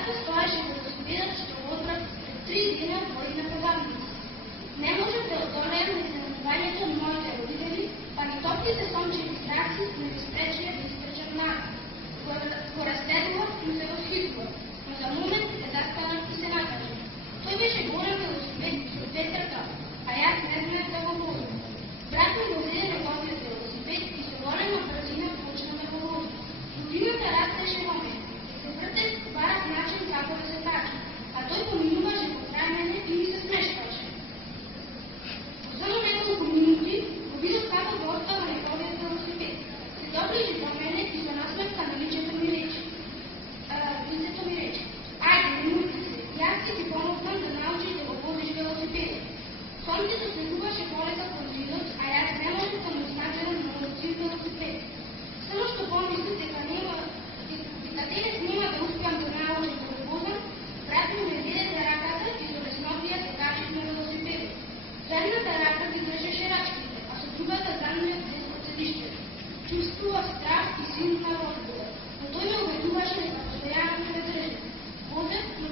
Татко стоеше велосипедът столотрак 3 дена води на пазарница. Не можех да одолеем изненадувањето од моите родители, па ни топлите сончеви зраци не ми спречија да искрчам нагаз. Го разследував и се восхитував, но за момент се застанав и се накажав. Тој беше голем велосипед со 2 трка, а јас не знаех да го возам. Брат ми го виде неговиот велосипед и со голема брзина почна да го вози. Годината растеше во мене и се вртев барав начин како да се тачи, а тој поминуваше покрај мене и ми се смешкаше. По само неколку минути го видов како го остава неговиот велосипед. Се доближи до мене и со насмевка на лицето ми рече: ајде, немојте се, јас ќе ти помогнам да научиш да го возиш велосипедот. Сонцето слегуваше полека кон зидот, а јас не можех да му изнаđерам на мојот велосипед. Само што помислив дека денес нема да успеам да научам да го возам, брат ми ме веде за раката и со леснотија се качив на велосипедот. За едната рака ги држеше рачките, а со другата заминав десно седишчето. Чувствував страх и силна возбуда, но тој ме убедуваше дека постојано ме држи. Возев, но